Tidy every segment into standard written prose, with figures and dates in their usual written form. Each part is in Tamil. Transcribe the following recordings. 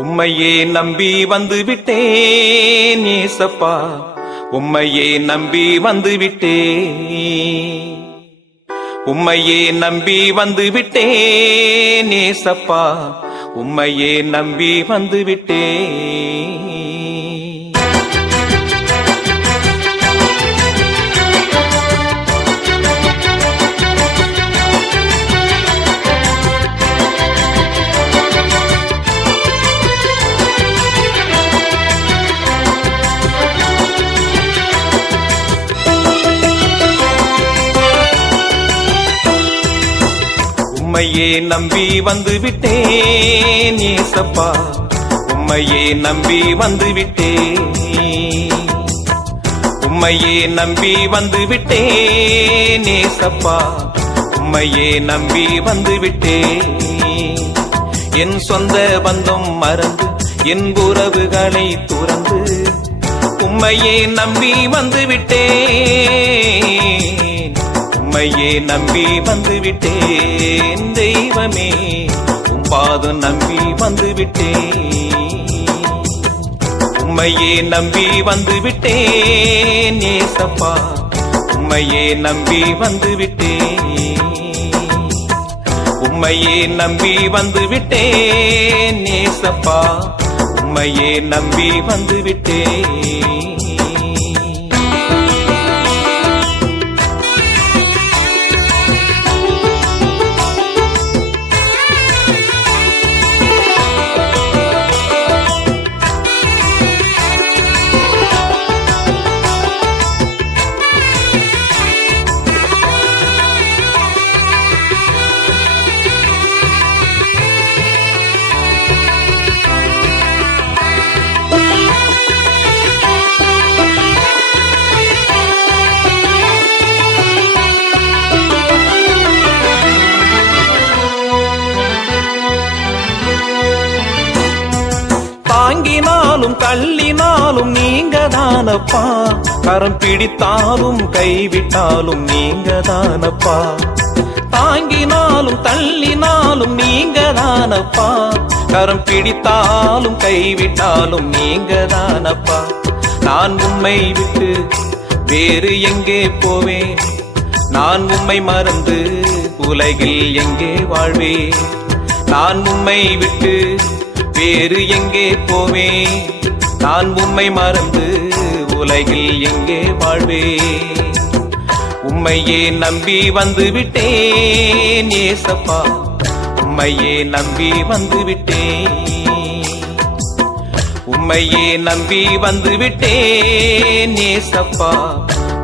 உம்மையே நம்பி வந்து விட்டேன் ஏசப்பா, உம்மையே நம்பி வந்து விட்டேன், உம்மையே நம்பி வந்து விட்டேன் ஏசப்பா, உம்மையே நம்பி வந்து விட்டேன். உம்மையே நம்பி வந்து விட்டேன் ஏசப்பா, உம்மையே நம்பி வந்து விட்டேன், உம்மையே நம்பி வந்து விட்டேன் ஏசப்பா, உம்மையே நம்பி வந்து விட்டேன். என் சொந்த பந்தம் மறந்து என் உறவுகளை துறந்து உம்மையே நம்பி வந்து விட்டேன், உம்மையே நம்பி வந்து விட்டேன். தெய்வமே உம் பாதம் நம்பி வந்து விட்டேன், உம்மையே நம்பி வந்து விட்டேன் ஏசப்பா, உம்மையே நம்பி வந்து விட்டேன், உம்மையே நம்பி வந்து விட்டேன் ஏசப்பா, உம்மையே நம்பி வந்து விட்டேன். தாங்கினாலும் தள்ளினாலும் நீங்க தானப்பா, கரம் பிடித்தாலும் கைவிட்டாலும் நீங்க தானப்பா. தாங்கினாலும் தள்ளினாலும் நீங்க தானப்பா, கரம் பிடித்தாலும் கைவிட்டாலும் நீங்க தானப்பா. நான் உம்மை விட்டு வேறு எங்கே போவேன், நான் உம்மை மறந்து உலகில் எங்கே வாழ்வேன். நான் உம்மை விட்டு வேறு எங்கே போவேன், நான் உம்மை மறந்து உலகில் எங்கே வாழ்வேன். உம்மையே நம்பி வந்து விட்டேன் ஏசப்பா, உம்மையே நம்பி வந்து விட்டேன், உம்மையே நம்பி வந்து விட்டேன் ஏசப்பா,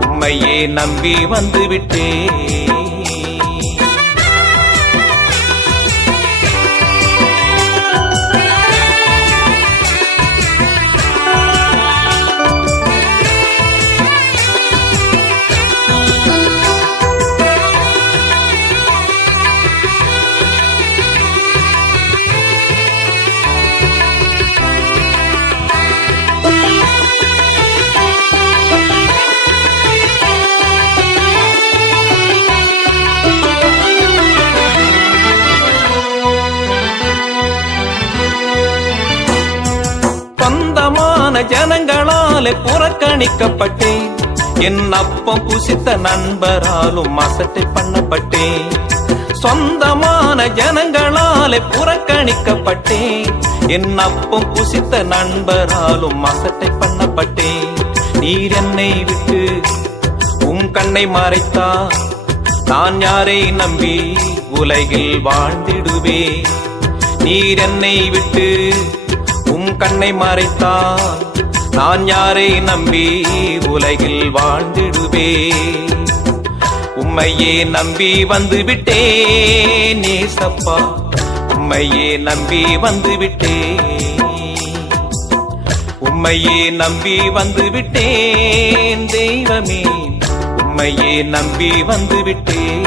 உம்மையே நம்பி வந்து விட்டேன். ஜனங்களாலே புறக்கணிக்கப்பட்டேன், என் அப்பம் புசித்த நண்பராலும் அசட்டை பண்ணப்பட்டேன். சொந்தமான ஜனங்களாலே புறக்கணிக்கப்பட்டேன், என் அப்பம் புசித்த நண்பராலும் அசட்டை பண்ணப்பட்டேன். நீர் என்னை விட்டு உம் கண்ணை மறைத்தா நான் யாரை நம்பி உலகில் வாழ்ந்திடுவேன். நீர் என்னை விட்டு உம் கண்ணை மறைத்தால் நான் யாரை நம்பி உலகில் வாழ்ந்திடுவேன். உம்மையே நம்பி வந்து விட்டேன் ஏசப்பா, உம்மையே நம்பி வந்து விட்டேன், உம்மையே நம்பி வந்து விட்டேன். தெய்வமே உம்மையே நம்பி வந்து விட்டேன்.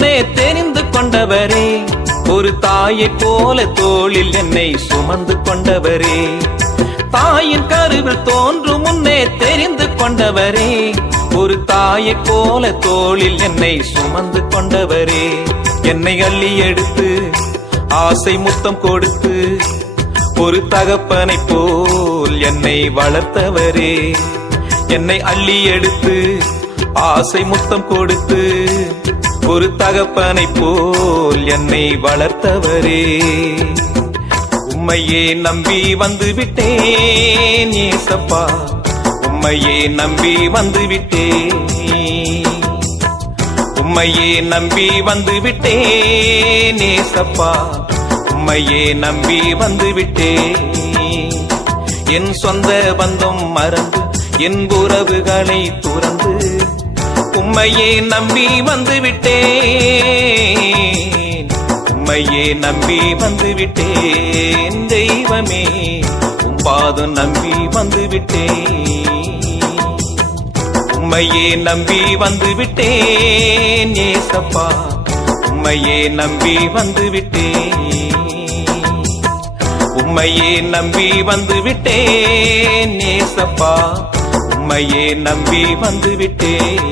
முன்னே தெரிந்து கொண்டவரே, ஒரு தாயைப் போல தோளில் என்னை சுமந்து கொண்டவரே, தாயின் கருவில் தோன்றும் முன்னே தெரிந்து கொண்டவரே, ஒரு தாயைப் போல தோளில் என்னை சுமந்து கொண்டவரே, என்னை அள்ளி எடுத்து ஆசை முத்தம் கொடுத்து ஒரு தகப்பனைப் போல் என்னை வளர்த்தவரே, என்னை அள்ளி எடுத்து ஆசை முத்தம் கொடுத்து ஒரு தகப்பனைப் போல் என்னை வளர்த்தவரே, உம்மையே நம்பி வந்து விட்டேன் ஏசப்பா, உம்மையே நம்பி வந்து விட்டேன், உம்மையே நம்பி வந்து விட்டேன் ஏசப்பா, உம்மையே நம்பி வந்து விட்டேன், என் சொந்த பந்தம் மறந்து என் உறவுகளை துறந்து உம்மையே நம்பி வந்து விட்டேன், உம்மையே நம்பி வந்து விட்டேன் தெய்வமே, உம் பாதம் நம்பி வந்து விட்டேன், உம்மையே நம்பி வந்து விட்டேன் ஏசப்பா, உம்மையே நம்பி வந்து விட்டேன், உம்மையே நம்பி வந்து விட்டேன் ஏசப்பா, உம்மையே நம்பி வந்து விட்டேன்.